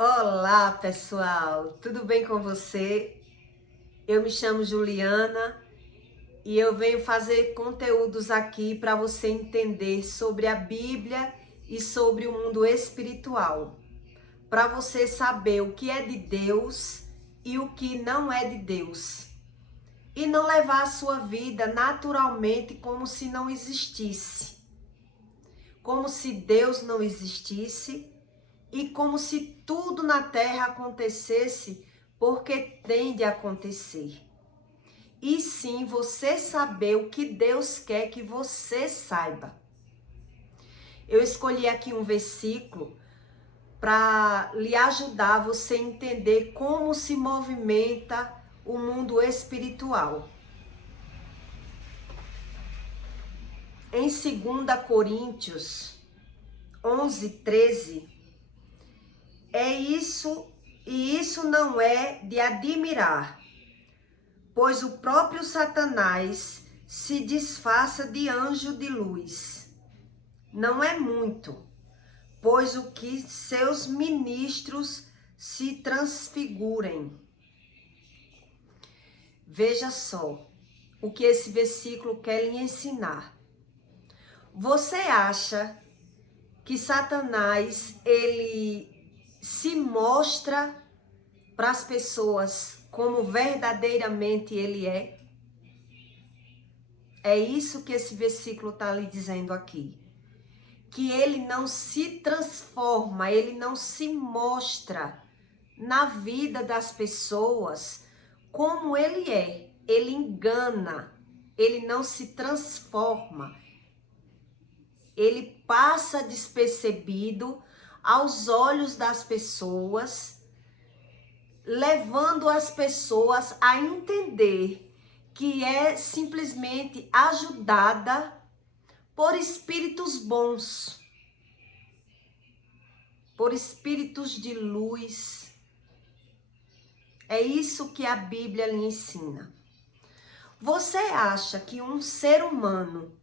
Olá, pessoal! Tudo bem com você? Eu me chamo Juliana e eu venho fazer conteúdos aqui para você entender sobre a Bíblia e sobre o mundo espiritual, para você saber o que é de Deus e o que não é de Deus, e não levar a sua vida naturalmente como se não existisse, como se Deus não existisse e como se tudo na terra acontecesse porque tem de acontecer. E sim, você saber o que Deus quer que você saiba. Eu escolhi aqui um versículo para lhe ajudar a você entender como se movimenta o mundo espiritual. Em 2 Coríntios 11:13, é isso, e isso não é de admirar, pois o próprio Satanás se disfarça de anjo de luz. Não é muito, pois o que seus ministros se transfigurem. Veja só o que esse versículo quer lhe ensinar. Você acha que Satanás, ele se mostra para as pessoas como verdadeiramente ele é? É isso que esse versículo está lhe dizendo aqui. Que ele não se transforma, ele não se mostra na vida das pessoas como ele é. Ele engana, ele não se transforma. Ele passa despercebido aos olhos das pessoas, levando as pessoas a entender que é simplesmente ajudada por espíritos bons, por espíritos de luz. É isso que a Bíblia lhe ensina. Você acha que um ser humano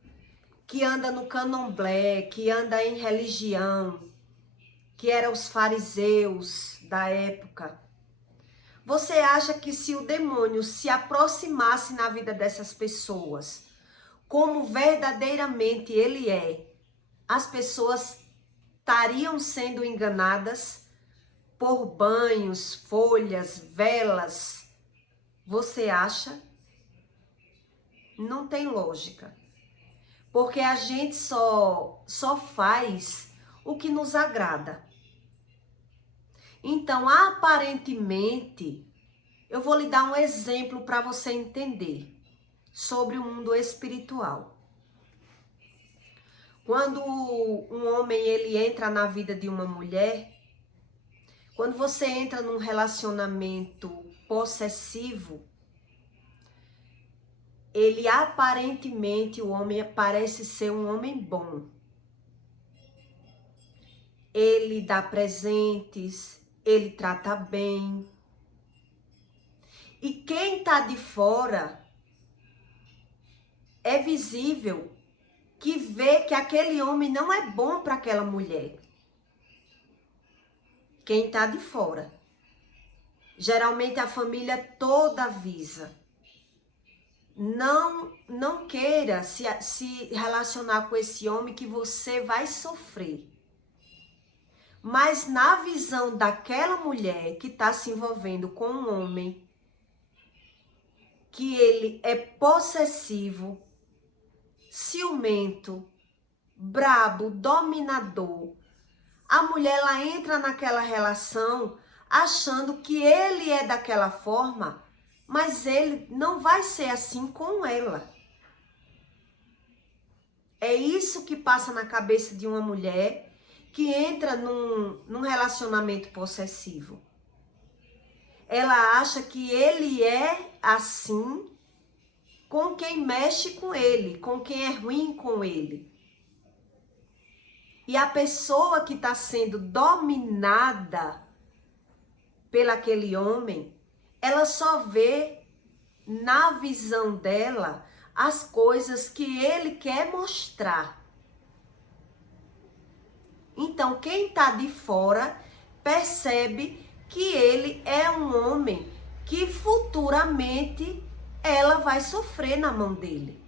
que anda no candomblé, que anda em religião, que eram os fariseus da época, você acha que se o demônio se aproximasse na vida dessas pessoas, como verdadeiramente ele é, as pessoas estariam sendo enganadas por banhos, folhas, velas? Você acha? Não tem lógica. Porque a gente só faz o que nos agrada. Então, aparentemente, eu vou lhe dar um exemplo para você entender sobre o mundo espiritual. Quando um homem ele entra na vida de uma mulher, quando você entra num relacionamento possessivo, ele aparentemente, o homem parece ser um homem bom. Ele dá presentes, ele trata bem. E quem está de fora é visível que vê que aquele homem não é bom para aquela mulher. Quem está de fora. Geralmente a família toda avisa. Não queira se relacionar com esse homem que você vai sofrer. Mas na visão daquela mulher que está se envolvendo com um homem, que ele é possessivo, ciumento, brabo, dominador, a mulher ela entra naquela relação achando que ele é daquela forma, mas ele não vai ser assim com ela. É isso que passa na cabeça de uma mulher que entra num relacionamento possessivo. Ela acha que ele é assim com quem mexe com ele, com quem é ruim com ele. E a pessoa que está sendo dominada pelaquele homem, ela só vê na visão dela as coisas que ele quer mostrar. Então, quem está de fora percebe que ele é um homem que futuramente ela vai sofrer na mão dele.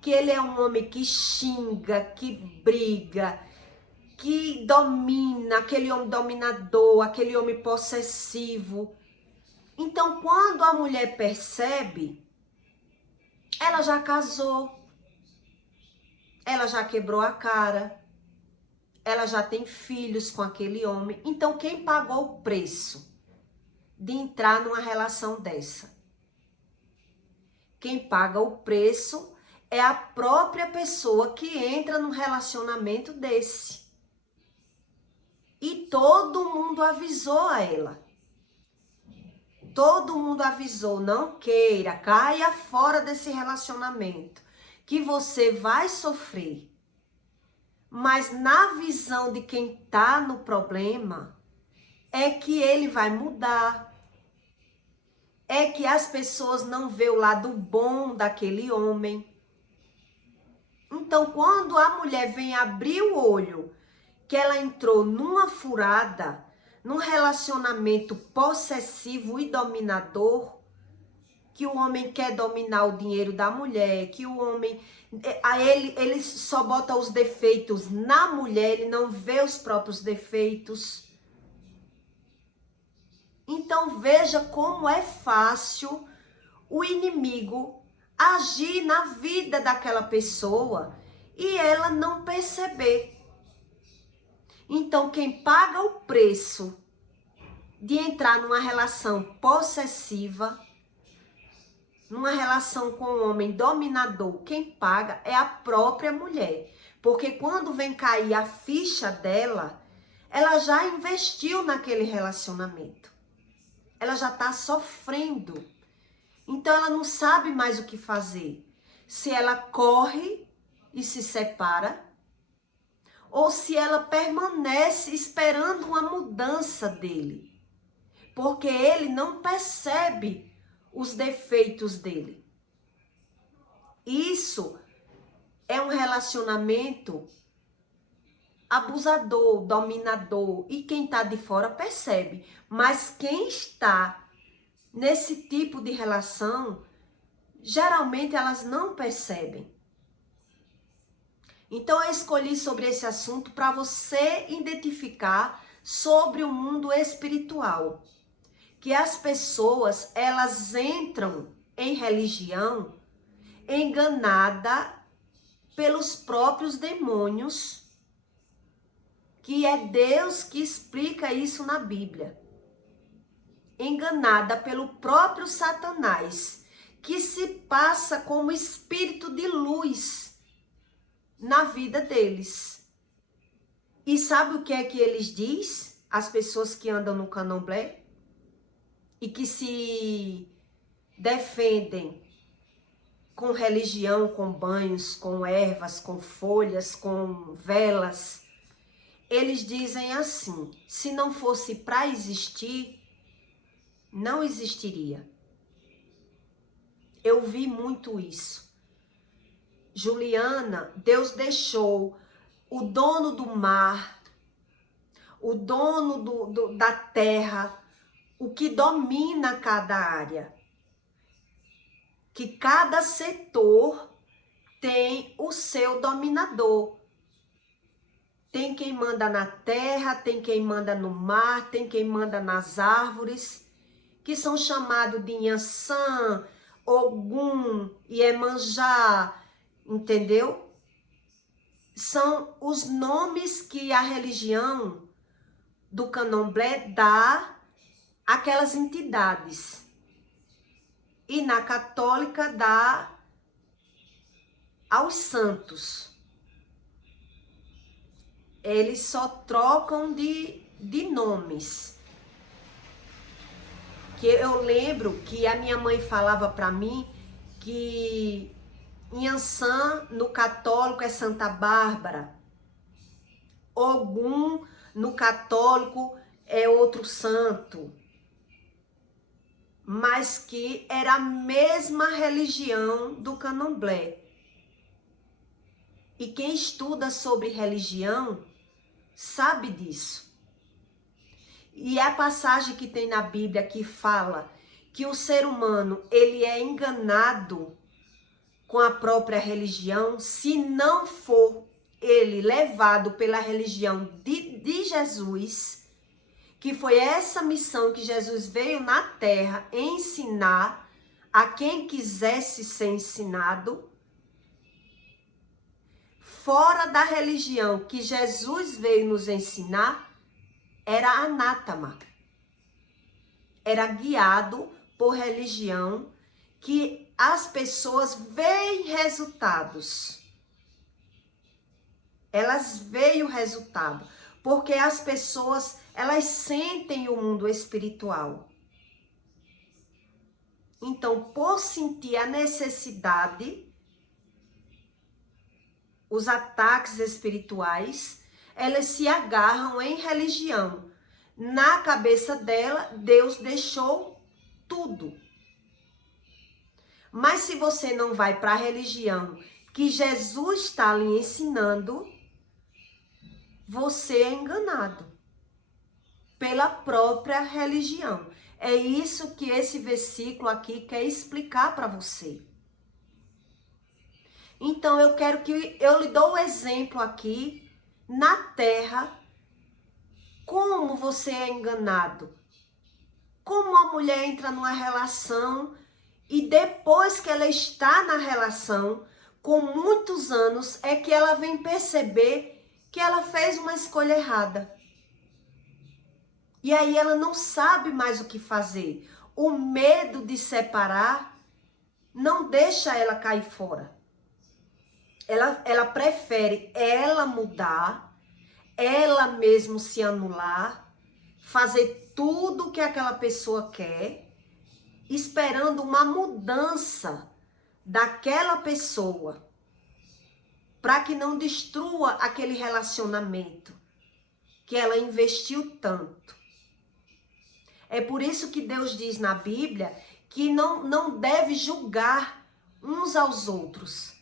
Que ele é um homem que xinga, que briga, que domina, aquele homem dominador, aquele homem possessivo. Então, quando a mulher percebe, ela já casou, ela já quebrou a cara, ela já tem filhos com aquele homem. Então, quem pagou o preço de entrar numa relação dessa? Quem paga o preço é a própria pessoa que entra num relacionamento desse. E todo mundo avisou a ela. Todo mundo avisou, não queira, caia fora desse relacionamento, que você vai sofrer. Mas na visão de quem tá no problema, é que ele vai mudar. É que as pessoas não vê o lado bom daquele homem. Então, quando a mulher vem abrir o olho, que ela entrou numa furada, num relacionamento possessivo e dominador, que o homem quer dominar o dinheiro da mulher, que o homem, ele só bota os defeitos na mulher, ele não vê os próprios defeitos. Então veja como é fácil o inimigo agir na vida daquela pessoa e ela não perceber. Então quem paga o preço de entrar numa relação possessiva, numa relação com um homem dominador, quem paga é a própria mulher. Porque quando vem cair a ficha dela, ela já investiu naquele relacionamento. Ela já está sofrendo. Então ela não sabe mais o que fazer. Se ela corre e se separa, ou se ela permanece esperando uma mudança dele. Porque ele não percebe os defeitos dele. Isso é um relacionamento abusador, dominador, e quem está de fora percebe. Mas quem está nesse tipo de relação, geralmente elas não percebem. Então eu escolhi sobre esse assunto para você identificar sobre o mundo espiritual. Que as pessoas, elas entram em religião enganada pelos próprios demônios, que é Deus que explica isso na Bíblia. Enganada pelo próprio Satanás, que se passa como espírito de luz na vida deles. E sabe o que é que eles dizem? As pessoas que andam no candomblé e que se defendem com religião, com banhos, com ervas, com folhas, com velas. Eles dizem assim: se não fosse para existir, não existiria. Eu vi muito isso. Juliana, Deus deixou o dono do mar, o dono da terra, o que domina cada área. Que cada setor tem o seu dominador. Tem quem manda na terra, tem quem manda no mar, tem quem manda nas árvores, que são chamados de Inhaçã, Ogum, Iemanjá, entendeu? São os nomes que a religião do candomblé dá àquelas entidades. E na católica dá aos santos. Eles só trocam de nomes. Que eu lembro que a minha mãe falava para mim que Inhaçã no católico é Santa Bárbara. Ogum no católico é outro santo. Mas que era a mesma religião do candomblé. E quem estuda sobre religião sabe disso. E a passagem que tem na Bíblia que fala que o ser humano, ele é enganado com a própria religião, se não for ele levado pela religião de Jesus, que foi essa missão que Jesus veio na terra ensinar a quem quisesse ser ensinado. Fora da religião que Jesus veio nos ensinar, era anátema. Era guiado por religião que as pessoas veem resultados. Elas veem o resultado, porque as pessoas, elas sentem o mundo espiritual. Então, por sentir a necessidade, os ataques espirituais, elas se agarram em religião. Na cabeça dela, Deus deixou tudo. Mas se você não vai para a religião que Jesus está lhe ensinando, você é enganado pela própria religião. É isso que esse versículo aqui quer explicar para você. Então eu quero que eu lhe dou o exemplo aqui na terra, como você é enganado. Como uma mulher entra numa relação e depois que ela está na relação, com muitos anos, é que ela vem perceber que ela fez uma escolha errada. E aí ela não sabe mais o que fazer. O medo de separar não deixa ela cair fora. Ela prefere ela mudar, ela mesmo se anular, fazer tudo o que aquela pessoa quer, esperando uma mudança daquela pessoa, para que não destrua aquele relacionamento que ela investiu tanto. É por isso que Deus diz na Bíblia que não deve julgar uns aos outros.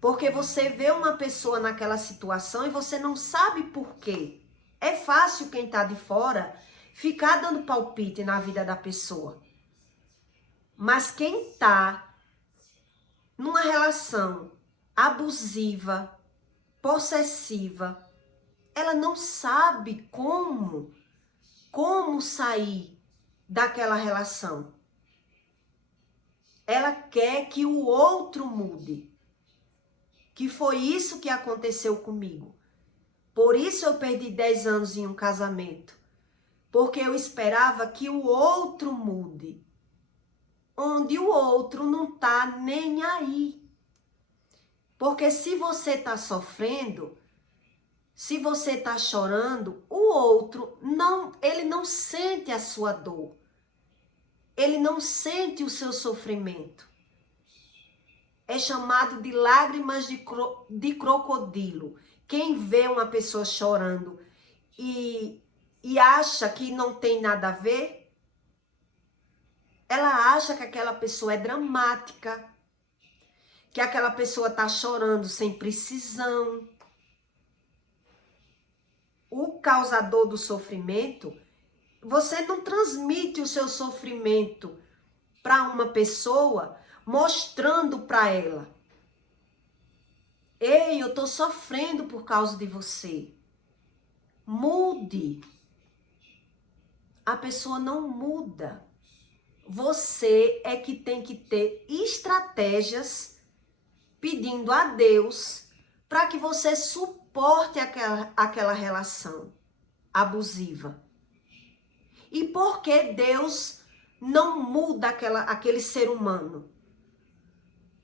Porque você vê uma pessoa naquela situação e você não sabe por quê. É fácil quem está de fora ficar dando palpite na vida da pessoa. Mas quem está numa relação abusiva, possessiva, ela não sabe como sair daquela relação. Ela quer que o outro mude. Que foi isso que aconteceu comigo. Por isso eu perdi 10 anos em um casamento. Porque eu esperava que o outro mude. Onde o outro não tá nem aí. Porque se você tá sofrendo, se você tá chorando, o outro ele não sente a sua dor. Ele não sente o seu sofrimento. É chamado de lágrimas de crocodilo. Quem vê uma pessoa chorando e acha que não tem nada a ver, ela acha que aquela pessoa é dramática, que aquela pessoa está chorando sem precisão. O causador do sofrimento, você não transmite o seu sofrimento para uma pessoa mostrando para ela: ei, eu estou sofrendo por causa de você. Mude. A pessoa não muda. Você é que tem que ter estratégias pedindo a Deus para que você suporte aquela relação abusiva. E por que Deus não muda aquele ser humano?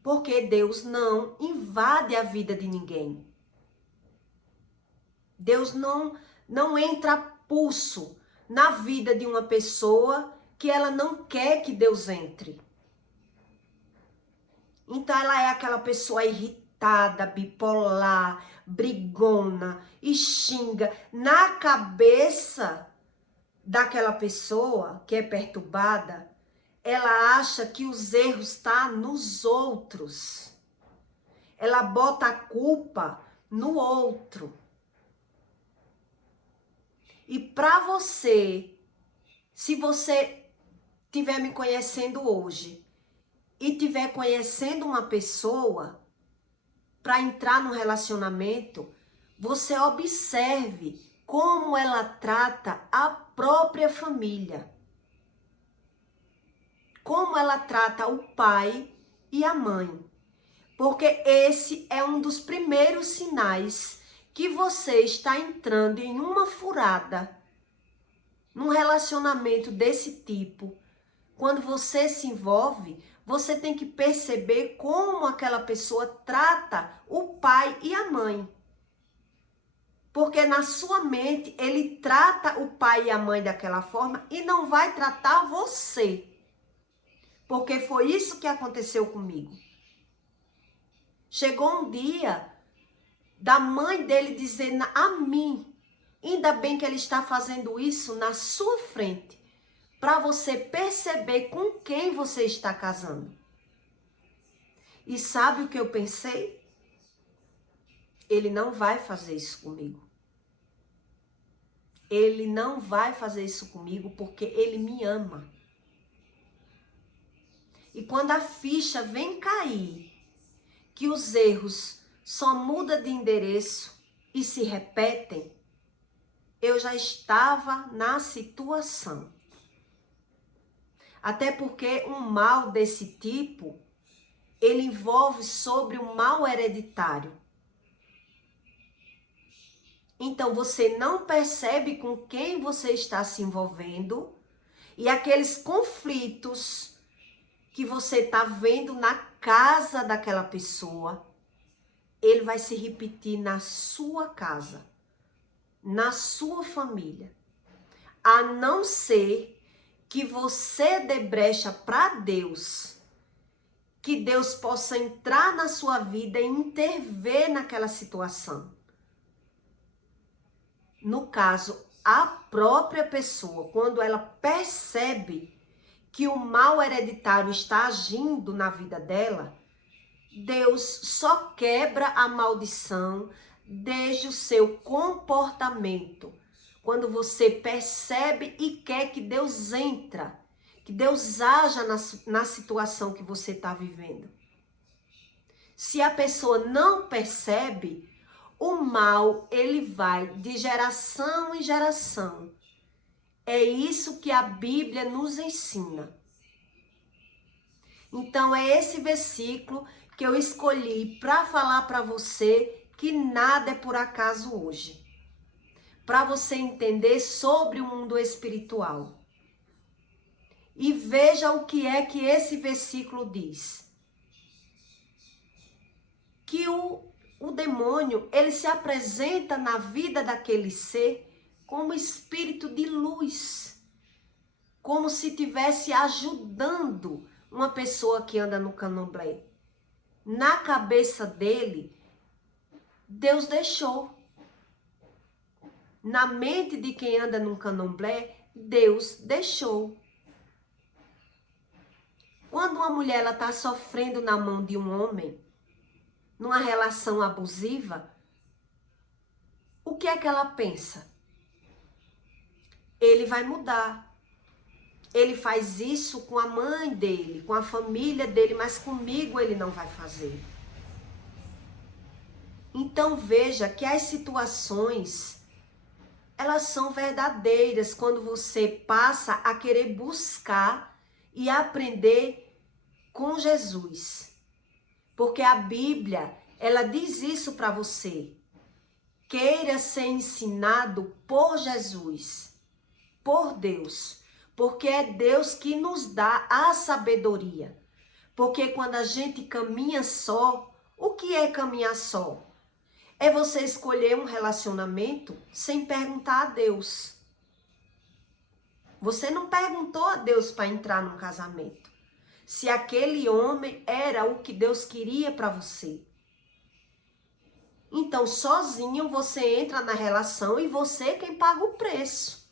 Porque Deus não invade a vida de ninguém. Deus não entra pulso na vida de uma pessoa que ela não quer que Deus entre. Então ela é aquela pessoa irritada, bipolar, brigona e xinga. Na cabeça daquela pessoa que é perturbada, ela acha que os erros estão nos outros. Ela bota a culpa no outro. E para você, se você estiver me conhecendo hoje e estiver conhecendo uma pessoa para entrar no relacionamento, você observe como ela trata a própria família. Como ela trata o pai e a mãe. Porque esse é um dos primeiros sinais que você está entrando em uma furada, num relacionamento desse tipo. Quando você se envolve, você tem que perceber como aquela pessoa trata o pai e a mãe. Porque na sua mente, ele trata o pai e a mãe daquela forma e não vai tratar você. Porque foi isso que aconteceu comigo. Chegou um dia da mãe dele dizendo a mim, ainda bem que ele está fazendo isso na sua frente, para você perceber com quem você está casando. E sabe o que eu pensei? Ele não vai fazer isso comigo. Ele não vai fazer isso comigo porque ele me ama. E quando a ficha vem cair, que os erros só mudam de endereço e se repetem, eu já estava na situação. Até porque um mal desse tipo, ele envolve sobre um mal hereditário. Então você não percebe com quem você está se envolvendo e aqueles conflitos que você está vendo na casa daquela pessoa, ele vai se repetir na sua casa, na sua família. A não ser que você dê brecha para Deus, que Deus possa entrar na sua vida e intervir naquela situação. No caso, a própria pessoa, quando ela percebe que o mal hereditário está agindo na vida dela, Deus só quebra a maldição desde o seu comportamento. Quando você percebe e quer que Deus entra, que Deus haja na situação que você está vivendo. Se a pessoa não percebe, o mal, ele vai de geração em geração. É isso que a Bíblia nos ensina. Então, é esse versículo que eu escolhi para falar para você que nada é por acaso hoje. Para você entender sobre o mundo espiritual. E veja o que é que esse versículo diz. Que o demônio, ele se apresenta na vida daquele ser como espírito de luz. Como se estivesse ajudando uma pessoa que anda no candomblé. Na cabeça dele, Deus deixou. Na mente de quem anda no candomblé, Deus deixou. Quando uma mulher está sofrendo na mão de um homem, numa relação abusiva, o que é que ela pensa? Ele vai mudar. Ele faz isso com a mãe dele, com a família dele, mas comigo ele não vai fazer. Então veja que as situações, elas são verdadeiras quando você passa a querer buscar e aprender com Jesus. Porque a Bíblia, ela diz isso para você. Queira ser ensinado por Jesus, por Deus. Porque é Deus que nos dá a sabedoria. Porque quando a gente caminha só, o que é caminhar só? É você escolher um relacionamento sem perguntar a Deus. Você não perguntou a Deus para entrar num casamento. Se aquele homem era o que Deus queria para você. Então, sozinho você entra na relação e você é quem paga o preço.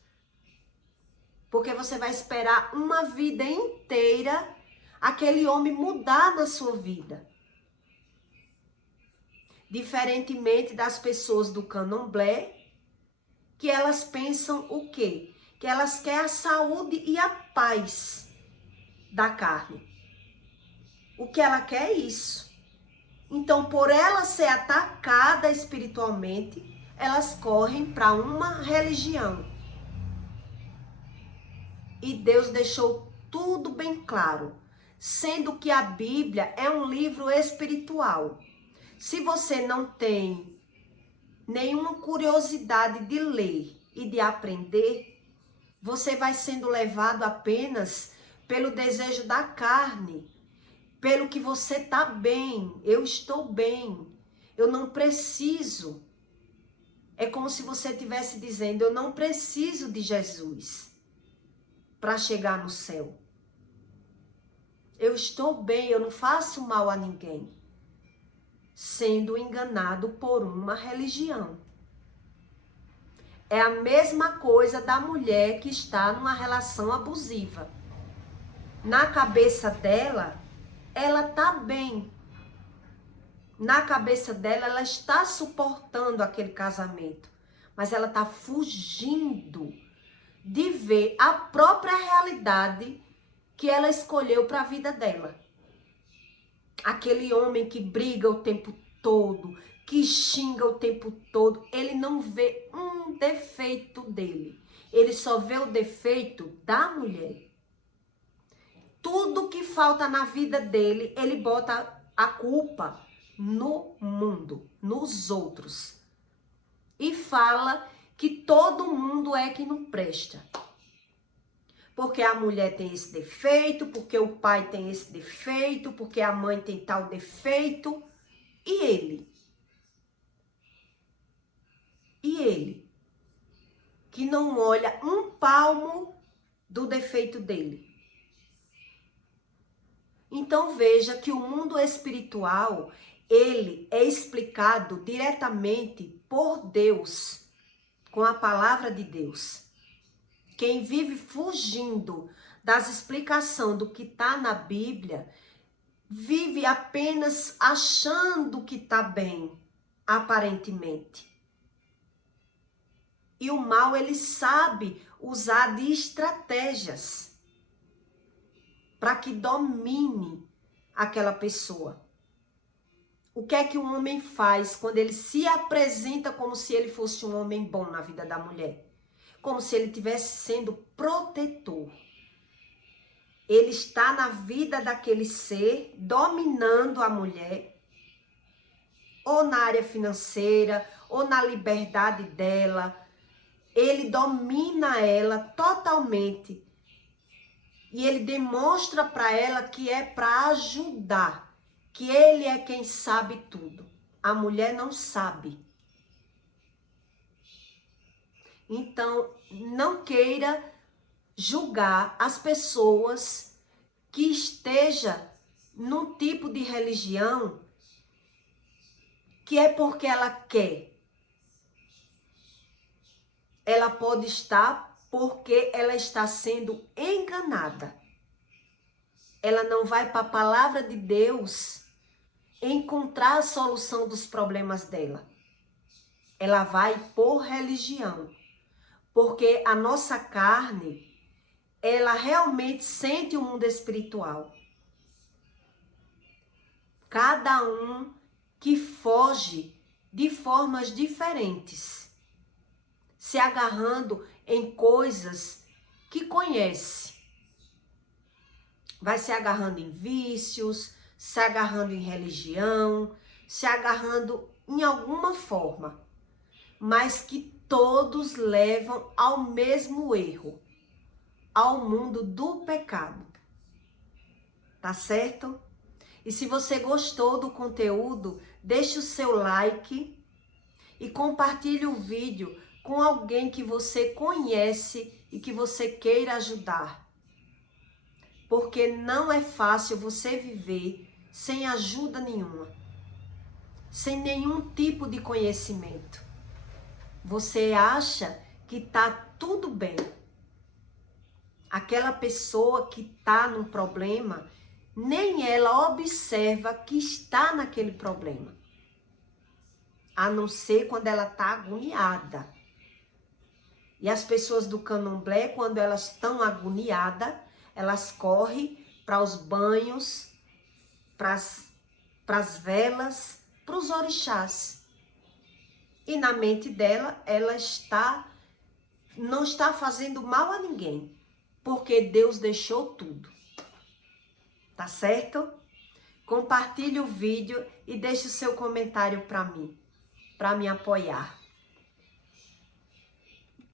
Porque você vai esperar uma vida inteira aquele homem mudar na sua vida. Diferentemente das pessoas do candomblé, que elas pensam o quê? Que elas querem a saúde e a paz da carne. O que ela quer é isso. Então, por ela ser atacada espiritualmente, elas correm para uma religião. E Deus deixou tudo bem claro, sendo que a Bíblia é um livro espiritual. Se você não tem nenhuma curiosidade de ler e de aprender, você vai sendo levado apenas pelo desejo da carne, pelo que você está bem, eu estou bem, eu não preciso. É como se você estivesse dizendo, eu não preciso de Jesus para chegar no céu. Eu estou bem, eu não faço mal a ninguém. Sendo enganado por uma religião. É a mesma coisa da mulher que está numa relação abusiva. Na cabeça dela, ela está bem. Na cabeça dela, ela está suportando aquele casamento. Mas ela está fugindo de ver a própria realidade que ela escolheu para a vida dela. Aquele homem que briga o tempo todo, que xinga o tempo todo, ele não vê um defeito dele. Ele só vê o defeito da mulher. Tudo que falta na vida dele, ele bota a culpa no mundo, nos outros. E fala que todo mundo é que não presta. Porque a mulher tem esse defeito, porque o pai tem esse defeito, porque a mãe tem tal defeito. E ele? E ele? Que não olha um palmo do defeito dele. Então veja que o mundo espiritual, ele é explicado diretamente por Deus, com a palavra de Deus. Quem vive fugindo das explicações do que está na Bíblia, vive apenas achando que está bem, aparentemente. E o mal, ele sabe usar de estratégias para que domine aquela pessoa. O que é que um homem faz quando ele se apresenta como se ele fosse um homem bom na vida da mulher? Como se ele estivesse sendo protetor. Ele está na vida daquele ser, dominando a mulher, ou na área financeira, ou na liberdade dela. Ele domina ela totalmente. E ele demonstra para ela que é para ajudar, que ele é quem sabe tudo. A mulher não sabe. Então, não queira julgar as pessoas que esteja num tipo de religião que é porque ela quer. Ela pode estar porque ela está sendo enganada. Ela não vai para a palavra de Deus encontrar a solução dos problemas dela. Ela vai por religião. Porque a nossa carne, ela realmente sente o mundo espiritual. Cada um que foge de formas diferentes, se agarrando em coisas que conhece. Vai se agarrando em vícios, se agarrando em religião, se agarrando em alguma forma, mas que todos levam ao mesmo erro, ao mundo do pecado. Tá certo? E se você gostou do conteúdo, deixe o seu like e compartilhe o vídeo com alguém que você conhece e que você queira ajudar. Porque não é fácil você viver sem ajuda nenhuma, sem nenhum tipo de conhecimento. Você acha que tá tudo bem. Aquela pessoa que tá num problema, nem ela observa que está naquele problema. A não ser quando ela tá agoniada. E as pessoas do candomblé, quando elas estão agoniadas, elas correm para os banhos, para as velas, para os orixás. E na mente dela, ela não está fazendo mal a ninguém, porque Deus deixou tudo. Tá certo? Compartilhe o vídeo e deixe o seu comentário para mim, para me apoiar.